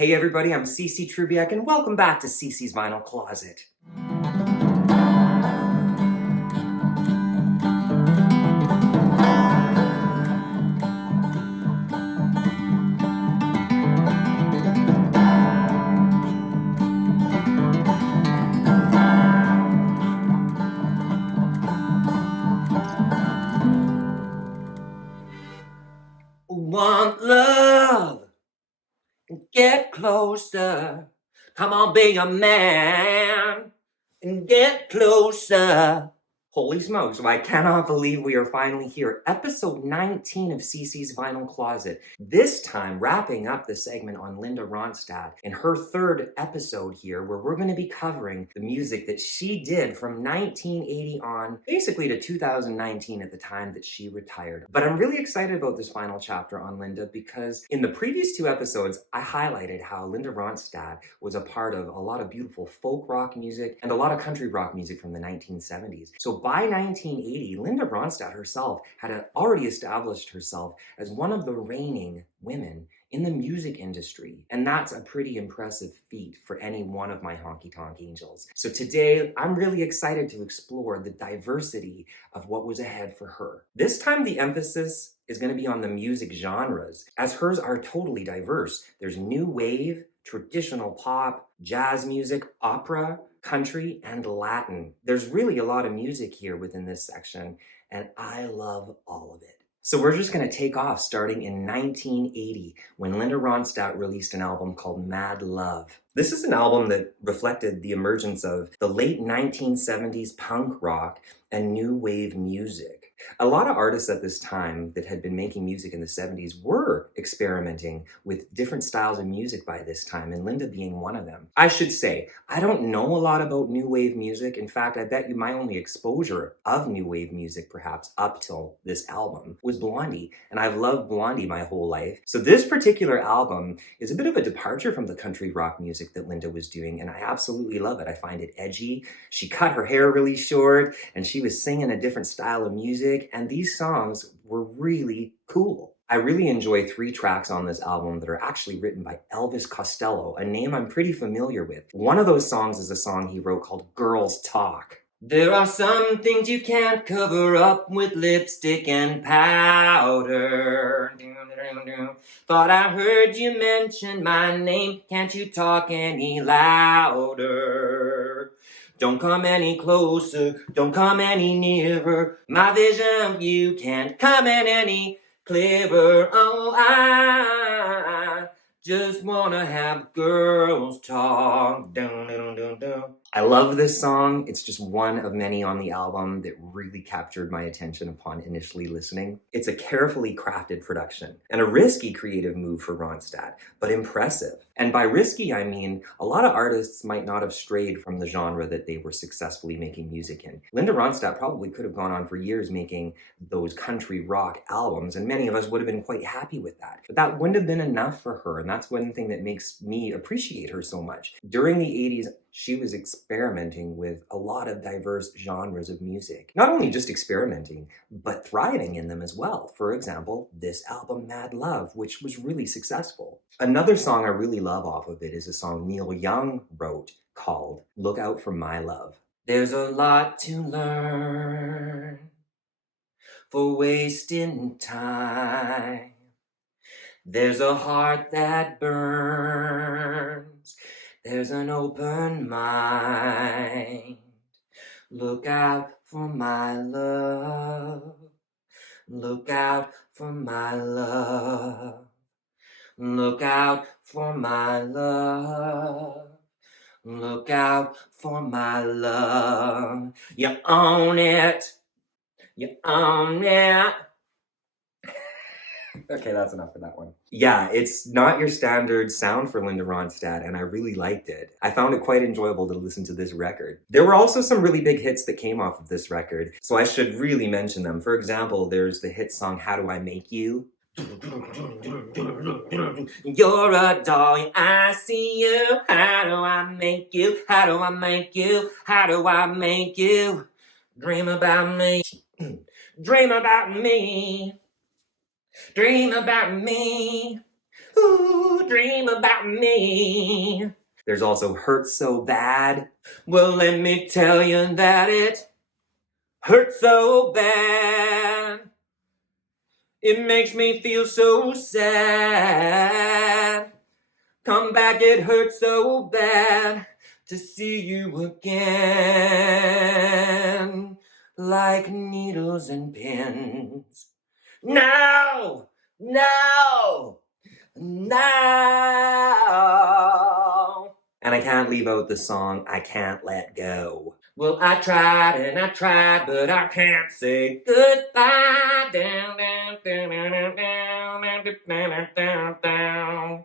Hey everybody, I'm CC Trubiak and welcome back to CC's Vinyl Closet. Want love? Get closer. Come on, be a man and get closer. Holy smokes, I cannot believe we are finally here. Episode 19 of CC's Vinyl Closet. This time, wrapping up the segment on Linda Ronstadt in her third episode here, where we're going to be covering the music that she did from 1980 on, basically to 2019 at the time that she retired. But I'm really excited about this final chapter on Linda because in the previous two episodes, I highlighted how Linda Ronstadt was a part of a lot of beautiful folk rock music and a lot of country rock music from the 1970s. So by 1980, Linda Ronstadt herself had already established herself as one of the reigning women in the music industry. And that's a pretty impressive feat for any one of my honky-tonk angels. So today, I'm really excited to explore the diversity of what was ahead for her. This time, the emphasis is going to be on the music genres, as hers are totally diverse. There's new wave, traditional pop, jazz music, opera, country, and Latin. There's really a lot of music here within this section, and I love all of it. So we're just going to take off starting in 1980 when Linda Ronstadt released an album called Mad Love. This is an album that reflected the emergence of the late 1970s punk rock and new wave music. A lot of artists at this time that had been making music in the 70s were experimenting with different styles of music by this time, and Linda being one of them. I should say, I don't know a lot about new wave music. In fact, I bet you my only exposure of new wave music, perhaps up till this album, was Blondie, and I've loved Blondie my whole life. So this particular album is a bit of a departure from the country rock music that Linda was doing, and I absolutely love it. I find it edgy. She cut her hair really short, and she was singing a different style of music, and these songs were really cool. I really enjoy 3 tracks on this album that are actually written by Elvis Costello, a name I'm pretty familiar with. One of those songs is a song he wrote called Girls Talk. There are some things you can't cover up with lipstick and powder. Thought I heard you mention my name. Can't you talk any louder? Don't come any closer, don't come any nearer. My vision of you can't come in any clearer. Oh, I just wanna have girls talk. Dun, dun, dun, dun. I love this song. It's just one of many on the album that really captured my attention upon initially listening. It's a carefully crafted production and a risky creative move for Ronstadt, but impressive. And by risky, I mean a lot of artists might not have strayed from the genre that they were successfully making music in. Linda Ronstadt probably could have gone on for years making those country rock albums, and many of us would have been quite happy with that. But that wouldn't have been enough for her, and that's one thing that makes me appreciate her so much. During the 80s, she was experimenting with a lot of diverse genres of music. Not only just experimenting, but thriving in them as well. For example, this album, Mad Love, which was really successful. Another song I really love off of it is a song Neil Young wrote called Look Out for My Love. There's a lot to learn for wasting time. There's a heart that burns. There's an open mind. Look out for my love. Look out for my love. Look out for my love. Look out for my love. You own it. You own it. Okay, that's enough for that one. Yeah, it's not your standard sound for Linda Ronstadt, and I really liked it. I found it quite enjoyable to listen to this record. There were also some really big hits that came off of this record, so I should really mention them. For example, there's the hit song, How Do I Make You? You're a doll, I see you. How do I make you? How do I make you? How do I make you? Dream about me. Dream about me. Dream about me. Ooh, dream about me. There's also Hurt So Bad. Well, let me tell you that it hurts so bad. It makes me feel so sad. Come back, it hurts so bad to see you again. Like needles and pins. No! No! No! And I can't leave out the song I Can't Let Go. Well, I tried and I tried, but I can't say goodbye. Down, down, down, down, down, down, down, down, down.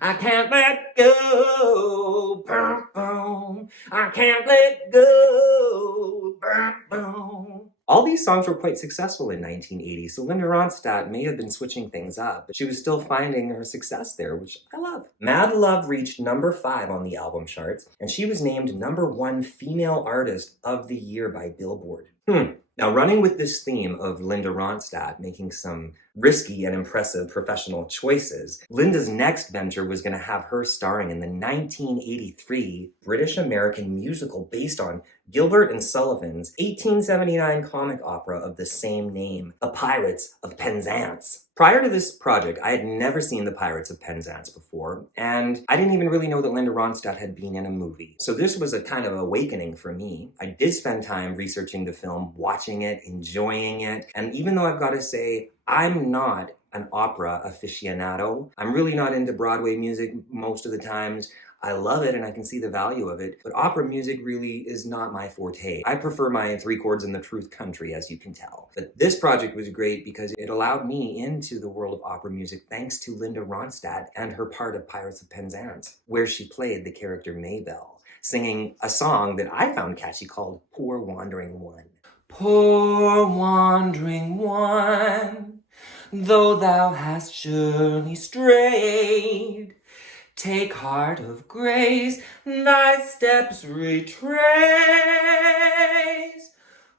I can't let go. Boom, boom. I can't let go. Boom, boom. All these songs were quite successful in 1980, so Linda Ronstadt may have been switching things up, but she was still finding her success there, which I love. Mad Love reached number 5 on the album charts, and she was named number 1 female artist of the year by Billboard. Now, running with this theme of Linda Ronstadt making some risky and impressive professional choices, Linda's next venture was going to have her starring in the 1983 British-American musical based on Gilbert and Sullivan's 1879 comic opera of the same name, The Pirates of Penzance. Prior to this project, I had never seen The Pirates of Penzance before, and I didn't even really know that Linda Ronstadt had been in a movie. So this was a kind of awakening for me. I did spend time researching the film, watching it, enjoying it, and even though I've got to say, I'm not an opera aficionado. I'm really not into Broadway music most of the times. I love it and I can see the value of it, but opera music really is not my forte. I prefer my 3 chords in the truth country, as you can tell. But this project was great because it allowed me into the world of opera music thanks to Linda Ronstadt and her part of Pirates of Penzance, where she played the character Maybelle, singing a song that I found catchy called Poor Wandering One. Poor wandering one, though thou hast surely strayed, take heart of grace, thy steps retrace.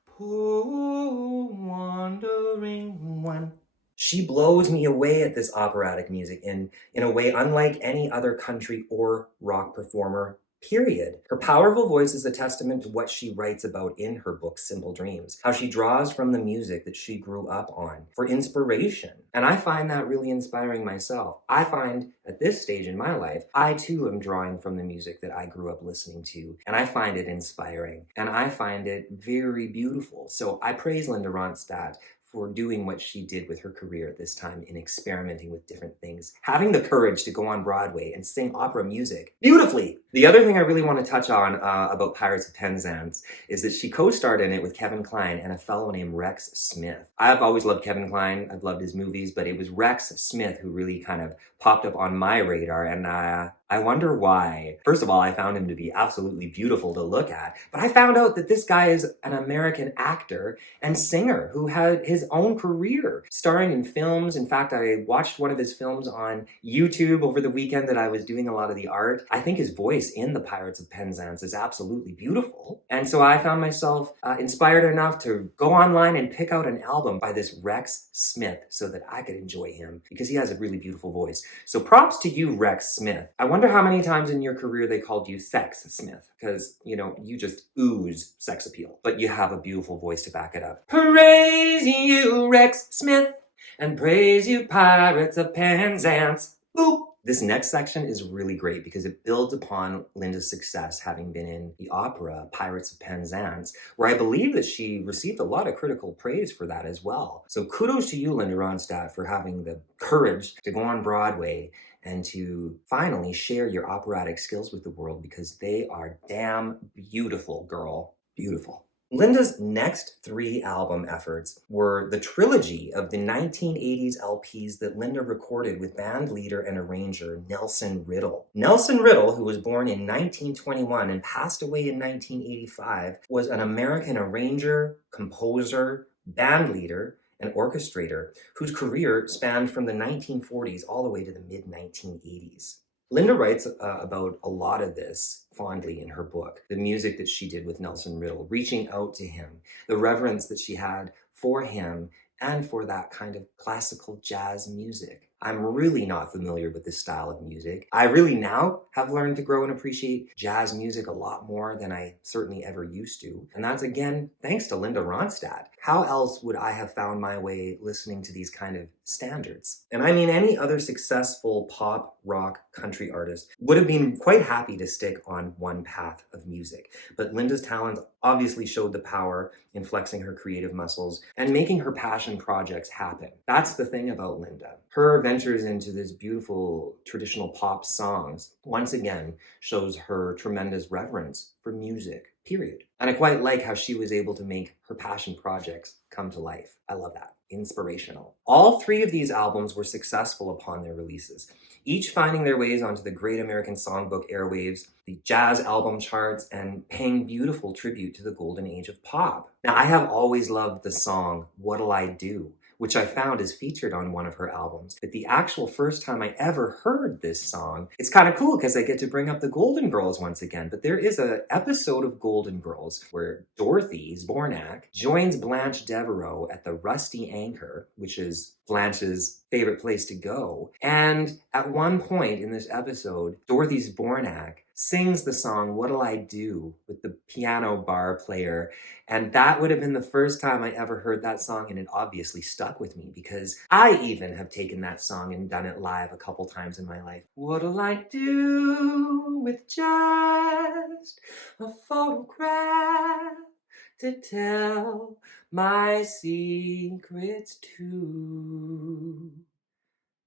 Poor wandering one. She blows me away at this operatic music in a way unlike any other country or rock performer, period. Her powerful voice is a testament to what she writes about in her book, Simple Dreams, how she draws from the music that she grew up on for inspiration. And I find that really inspiring myself. I find at this stage in my life, I too am drawing from the music that I grew up listening to, and I find it inspiring, and I find it very beautiful. So I praise Linda Ronstadt for doing what she did with her career at this time in experimenting with different things, having the courage to go on Broadway and sing opera music beautifully. The other thing I really want to touch on about Pirates of Penzance is that she co-starred in it with Kevin Kline and a fellow named Rex Smith. I've always loved Kevin Kline. I've loved his movies, but it was Rex Smith who really kind of popped up on my radar, and I wonder why. First of all, I found him to be absolutely beautiful to look at, but I found out that this guy is an American actor and singer who had his own career starring in films. In fact, I watched one of his films on YouTube over the weekend that I was doing a lot of the art. I think his voice in The Pirates of Penzance is absolutely beautiful. And so I found myself inspired enough to go online and pick out an album by this Rex Smith so that I could enjoy him because he has a really beautiful voice. So props to you, Rex Smith. I wonder how many times in your career they called you Sex Smith, because, you know, you just ooze sex appeal, but you have a beautiful voice to back it up. Praise you, Rex Smith, and praise you, Pirates of Penzance. Boop. This next section is really great because it builds upon Linda's success having been in the opera Pirates of Penzance, where I believe that she received a lot of critical praise for that as well. So kudos to you, Linda Ronstadt, for having the courage to go on Broadway and to finally share your operatic skills with the world because they are damn beautiful, girl. Beautiful. Linda's next 3 album efforts were the trilogy of the 1980s LPs that Linda recorded with band leader and arranger Nelson Riddle. Nelson Riddle, who was born in 1921 and passed away in 1985, was an American arranger, composer, band leader, and orchestrator whose career spanned from the 1940s all the way to the mid-1980s. Linda writes about a lot of this fondly in her book, the music that she did with Nelson Riddle, reaching out to him, the reverence that she had for him and for that kind of classical jazz music. I'm really not familiar with this style of music. I really now have learned to grow and appreciate jazz music a lot more than I certainly ever used to. And that's again, thanks to Linda Ronstadt. How else would I have found my way listening to these kind of standards? And I mean, any other successful pop, rock, country artist would have been quite happy to stick on one path of music. But Linda's talent obviously showed the power in flexing her creative muscles and making her passion projects happen. That's the thing about Linda. Her ventures into this beautiful traditional pop songs once again shows her tremendous reverence for music, period. And I quite like how she was able to make her passion projects come to life. I love that. Inspirational. All three of these albums were successful upon their releases, each finding their ways onto the Great American Songbook airwaves, the jazz album charts, and paying beautiful tribute to the golden age of pop. Now, I have always loved the song What'll I Do, which I found is featured on one of her albums. But the actual first time I ever heard this song, it's kind of cool because I get to bring up the Golden Girls once again. But there is an episode of Golden Girls where Dorothy Zbornak joins Blanche Devereaux at the Rusty Anchor, which is Blanche's favorite place to go. And at one point in this episode, Dorothy Zbornak sings the song What'll I Do with the piano bar player. And that would have been the first time I ever heard that song, and it obviously stuck with me because I even have taken that song and done it live a couple times in my life. What'll I do with just a photograph to tell my secrets to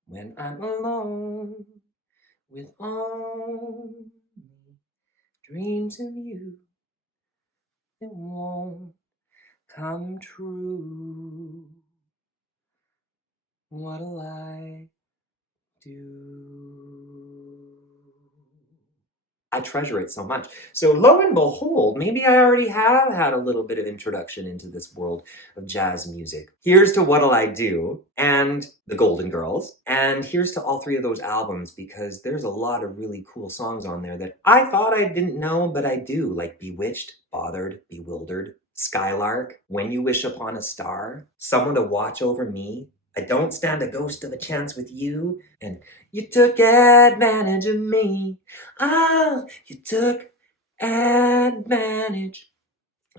when I'm alone with only dreams of you that won't come true? What'll I do? I treasure it so much. So lo and behold, maybe I already have had a little bit of introduction into this world of jazz music. Here's to What'll I Do and the Golden Girls. And here's to all three of those albums because there's a lot of really cool songs on there that I thought I didn't know, but I do, like Bewitched, Bothered, Bewildered, Skylark, When You Wish Upon a Star, Someone to Watch Over Me, I Don't Stand a Ghost of a Chance with You, and You Took Advantage of Me. Ah, you took advantage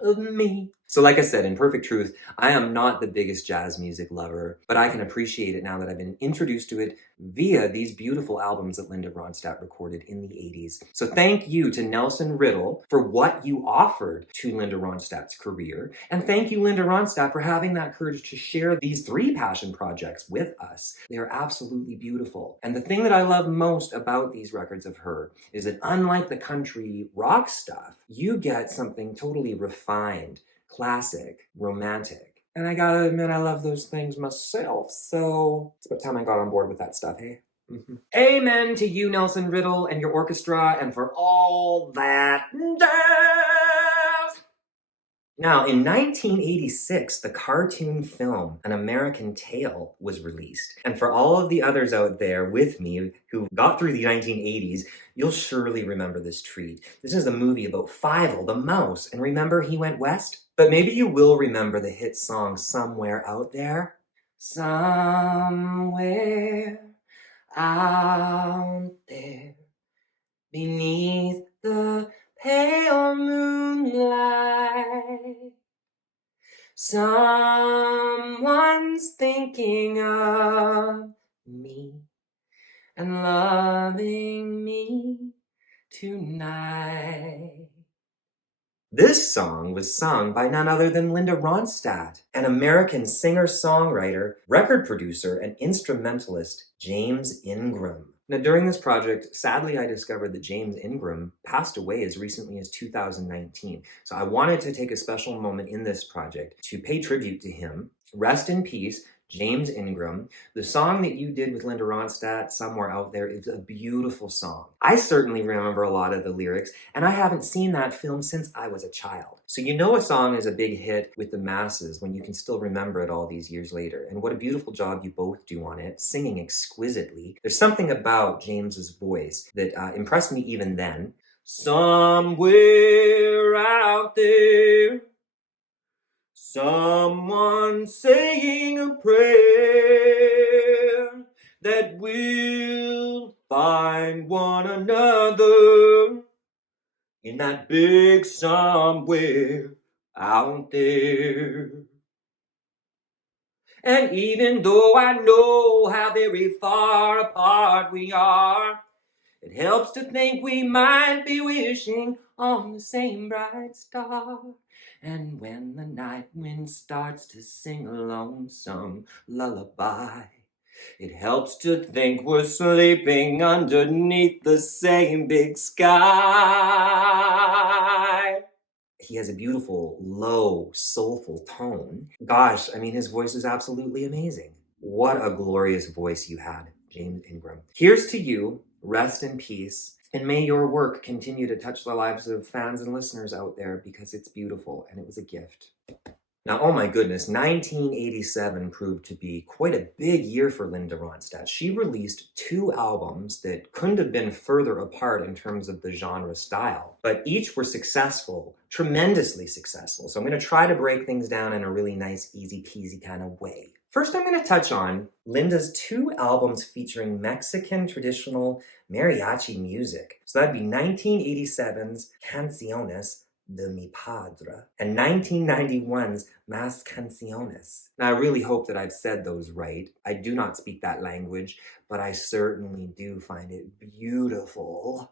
of me. So like I said, in perfect truth, I am not the biggest jazz music lover, but I can appreciate it now that I've been introduced to it via these beautiful albums that Linda Ronstadt recorded in the 80s. So thank you to Nelson Riddle for what you offered to Linda Ronstadt's career. And thank you, Linda Ronstadt, for having that courage to share these three passion projects with us. They are absolutely beautiful. And the thing that I love most about these records of her is that unlike the country rock stuff, you get something totally refined, classic, romantic. And I gotta admit, I love those things myself, so it's about time I got on board with that stuff, hey? Mm-hmm. Amen to you, Nelson Riddle, and your orchestra, and for all that jazz! Now, in 1986, the cartoon film An American Tail was released. And for all of the others out there with me who got through the 1980s, you'll surely remember this treat. This is a movie about Fievel the mouse, and remember he went west? But maybe you will remember the hit song Somewhere Out There. Somewhere out there, beneath the pale moonlight, someone's thinking of me and loving me tonight. This song was sung by none other than Linda Ronstadt, an American singer-songwriter, record producer, and instrumentalist, James Ingram. Now, during this project, sadly, I discovered that James Ingram passed away as recently as 2019. So I wanted to take a special moment in this project to pay tribute to him. Rest in peace, James Ingram. The song that you did with Linda Ronstadt, Somewhere Out There, is a beautiful song. I certainly remember a lot of the lyrics, and I haven't seen that film since I was a child. So you know a song is a big hit with the masses when you can still remember it all these years later. And what a beautiful job you both do on it, singing exquisitely. There's something about James's voice that impressed me even then. Somewhere out there, someone saying a prayer that we'll find one another in that big somewhere out there. And even though I know how very far apart we are, it helps to think we might be wishing on the same bright star. And when the night wind starts to sing a lonesome lullaby, it helps to think we're sleeping underneath the same big sky. He has a beautiful, low, soulful tone. Gosh, I mean, his voice is absolutely amazing. What a glorious voice you had, James Ingram. Here's to you. Rest in peace. And may your work continue to touch the lives of fans and listeners out there, because it's beautiful and it was a gift. Now, oh my goodness, 1987 proved to be quite a big year for Linda Ronstadt. She released 2 albums that couldn't have been further apart in terms of the genre style, but each were successful, tremendously successful. So I'm going to try to break things down in a really nice, easy peasy kind of way. First, I'm going to touch on Linda's 2 albums featuring Mexican traditional mariachi music. So that'd be 1987's Canciones de mi Padre, and 1991's Más Canciones. Now, I really hope that I've said those right. I do not speak that language, but I certainly do find it beautiful.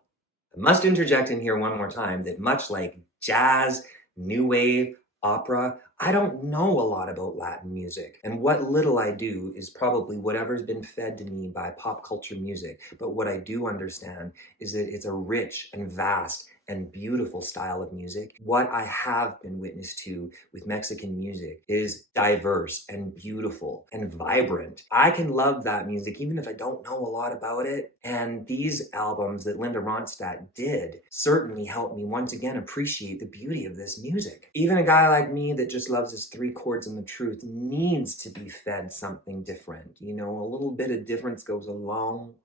I must interject in here one more time that much like jazz, new wave, opera, I don't know a lot about Latin music, and what little I do is probably whatever's been fed to me by pop culture music. But what I do understand is that it's a rich and vast and beautiful style of music. What I have been witness to with Mexican music is diverse and beautiful and vibrant. I can love that music even if I don't know a lot about it. And these albums that Linda Ronstadt did certainly helped me once again appreciate the beauty of this music. Even a guy like me that just loves his 3 chords and the truth needs to be fed something different. You know, a little bit of difference goes a long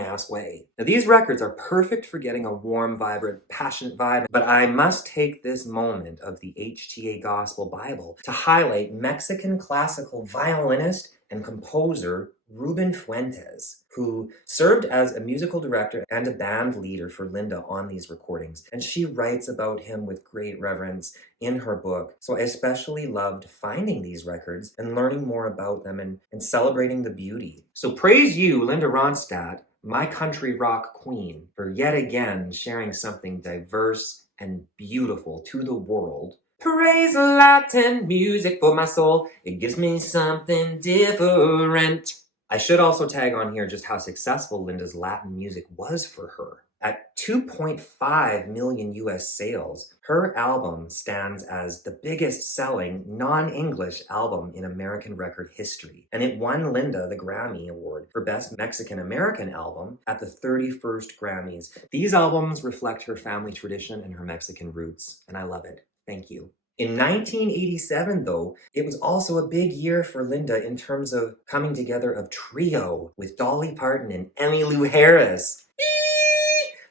ass way. Now, these records are perfect for getting a warm, vibrant, passionate vibe, but I must take this moment of the HTA Gospel Bible to highlight Mexican classical violinist and composer Ruben Fuentes, who served as a musical director and a band leader for Linda on these recordings. And she writes about him with great reverence in her book. So I especially loved finding these records and learning more about them and celebrating the beauty. So praise you, Linda Ronstadt, my country rock queen, for yet again sharing something diverse and beautiful to the world. Praise Latin music for my soul. It gives me something different. I should also tag on here just how successful Linda's Latin music was for her. At 2.5 million US sales, her album stands as the biggest selling non-English album in American record history. And it won Linda the Grammy Award for Best Mexican American Album at the 31st Grammys. These albums reflect her family tradition and her Mexican roots, and I love it. Thank you. In 1987, though, it was also a big year for Linda in terms of coming together of trio with Dolly Parton and Emmylou Harris.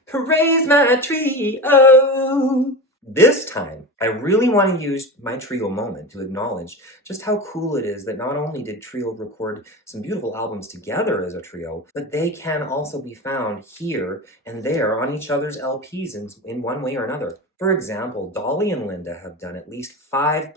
Praise my trio! This time, I really want to use my trio moment to acknowledge just how cool it is that not only did Trio record some beautiful albums together as a trio, but they can also be found here and there on each other's LPs in one way or another. For example, Dolly and Linda have done at least 5+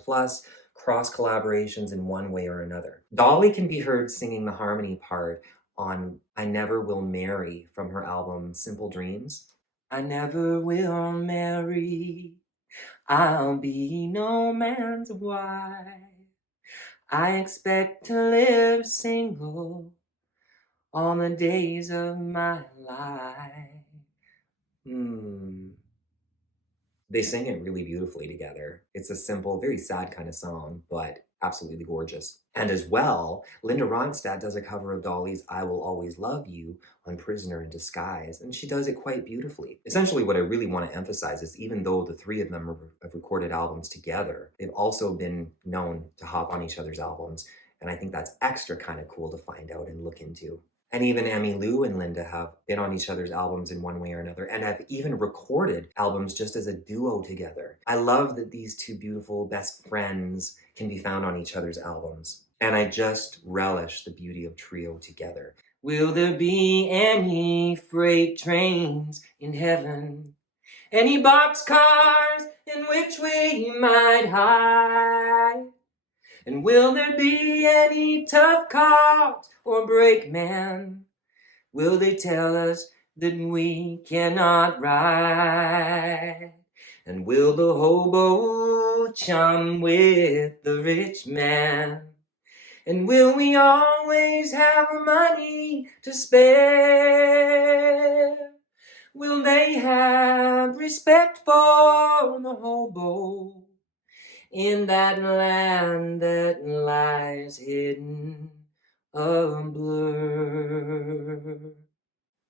cross collaborations in one way or another. Dolly can be heard singing the harmony part on I Never Will Marry from her album Simple Dreams. I never will marry, I'll be no man's wife. I expect to live single all the days of my life. They sing it really beautifully together. It's a simple, very sad kind of song, but absolutely gorgeous. And as well, Linda Ronstadt does a cover of Dolly's I Will Always Love You on Prisoner in Disguise, and she does it quite beautifully. Essentially, what I really want to emphasize is even though the 3 of them have recorded albums together, they've also been known to hop on each other's albums, and I think that's extra kind of cool to find out and look into. And even Emmylou and Linda have been on each other's albums in one way or another, and have even recorded albums just as a duo together. I love that these 2 beautiful best friends can be found on each other's albums. And I just relish the beauty of trio together. Will there be any freight trains in heaven? Any boxcars in which we might hide? And will there be any tough cops or brakemen? Will they tell us that we cannot ride? And will the hobo chum with the rich man? And will we always have money to spare? Will they have respect for the hobo in that land that lies hidden a blur?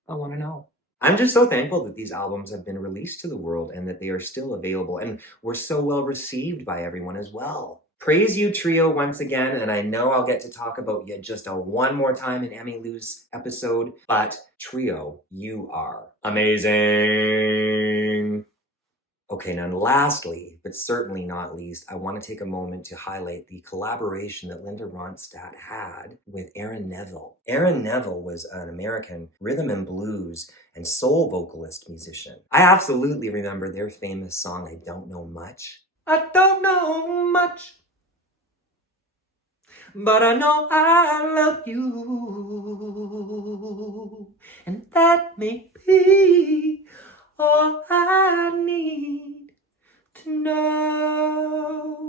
I want to know. I'm just so thankful that these albums have been released to the world and that they are still available and were so well received by everyone as well. Praise you, Trio, once again, and I know I'll get to talk about you just one more time in Emmylou's episode, but Trio, you are amazing. Okay, now lastly, but certainly not least, I want to take a moment to highlight the collaboration that Linda Ronstadt had with Aaron Neville. Aaron Neville was an American rhythm and blues and soul vocalist musician. I absolutely remember their famous song, I Don't Know Much. I don't know much, but I know I love you, and that may be all I need to know.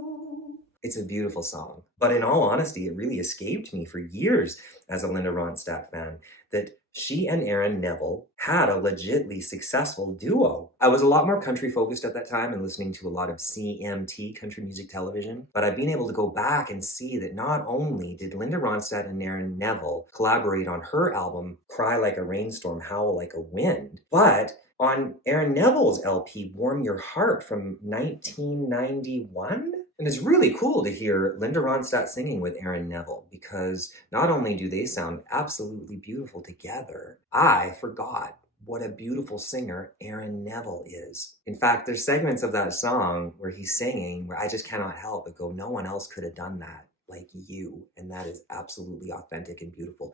It's a beautiful song, but in all honesty, it really escaped me for years as a Linda Ronstadt fan that she and Aaron Neville had a legitly successful duo. I was a lot more country focused at that time and listening to a lot of CMT, country music television, but I've been able to go back and see that not only did Linda Ronstadt and Aaron Neville collaborate on her album, Cry Like a Rainstorm, Howl Like a Wind, but on Aaron Neville's LP, Warm Your Heart from 1991. And it's really cool to hear Linda Ronstadt singing with Aaron Neville because not only do they sound absolutely beautiful together, I forgot what a beautiful singer Aaron Neville is. In fact, there's segments of that song where he's singing where I just cannot help but go, no one else could have done that like you. And that is absolutely authentic and beautiful.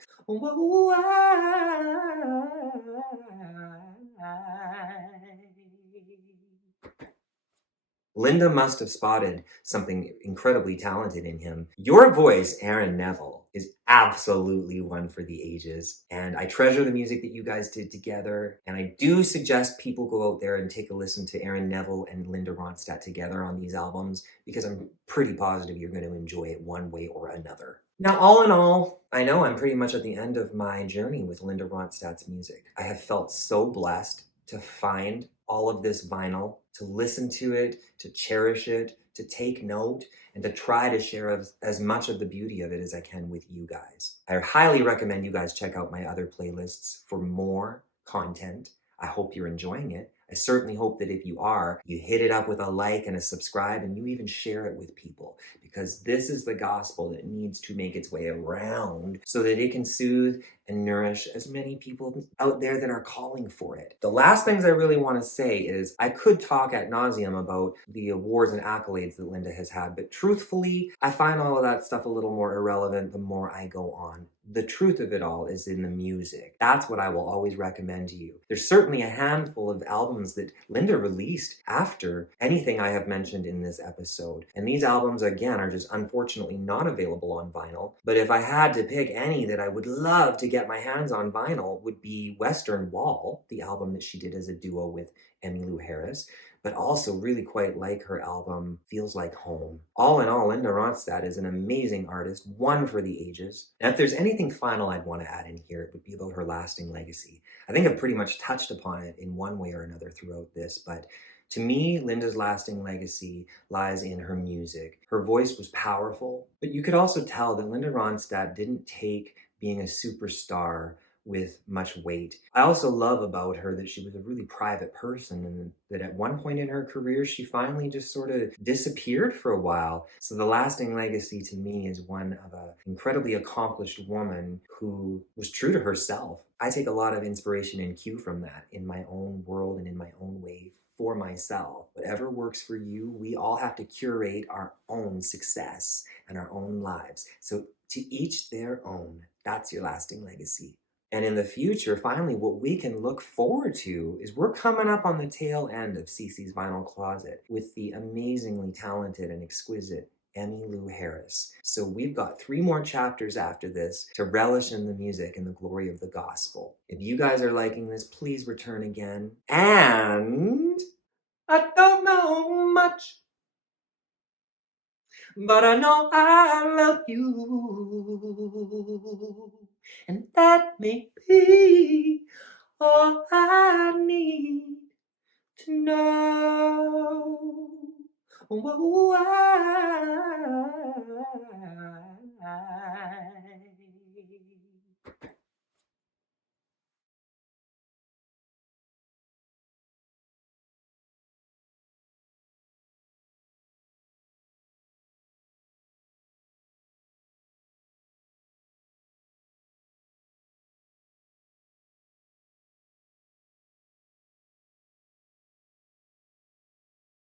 Linda must have spotted something incredibly talented in him. Your voice, Aaron Neville, is absolutely one for the ages. And I treasure the music that you guys did together. And I do suggest people go out there and take a listen to Aaron Neville and Linda Ronstadt together on these albums, because I'm pretty positive you're going to enjoy it one way or another. Now, all in all, I know I'm pretty much at the end of my journey with Linda Ronstadt's music. I have felt so blessed to find all of this vinyl, to listen to it, to cherish it, to take note, and to try to share as much of the beauty of it as I can with you guys. I highly recommend you guys check out my other playlists for more content. I hope you're enjoying it. I certainly hope that if you are, you hit it up with a like and a subscribe, and you even share it with people, because this is the gospel that needs to make its way around so that it can soothe and nourish as many people out there that are calling for it. The last things I really want to say is I could talk ad nauseum about the awards and accolades that Linda has had, but truthfully, I find all of that stuff a little more irrelevant the more I go on. The truth of it all is in the music. That's what I will always recommend to you. There's certainly a handful of albums that Linda released after anything I have mentioned in this episode. And these albums, again, are just unfortunately not available on vinyl. But if I had to pick any that I would love to get my hands on vinyl, would be Western Wall, the album that she did as a duo with Emmylou Harris, but also really quite like her album Feels Like Home. All in all, Linda Ronstadt is an amazing artist, one for the ages. And if there's anything final I'd want to add in here, it would be about her lasting legacy. I think I've pretty much touched upon it in one way or another throughout this, but to me, Linda's lasting legacy lies in her music. Her voice was powerful, but you could also tell that Linda Ronstadt didn't take being a superstar with much weight. I also love about her that she was a really private person, and that at one point in her career, she finally just sort of disappeared for a while. So the lasting legacy to me is one of an incredibly accomplished woman who was true to herself. I take a lot of inspiration and cue from that in my own world and in my own way for myself. Whatever works for you, we all have to curate our own success and our own lives. So to each their own. That's your lasting legacy. And in the future, finally, what we can look forward to is we're coming up on the tail end of CeCe's Vinyl Closet with the amazingly talented and exquisite Emmylou Harris. So we've got 3 more chapters after this to relish in the music and the glory of the gospel. If you guys are liking this, please return again. And I don't know much, but I know I love you. And that may be all I need to know. Whoa,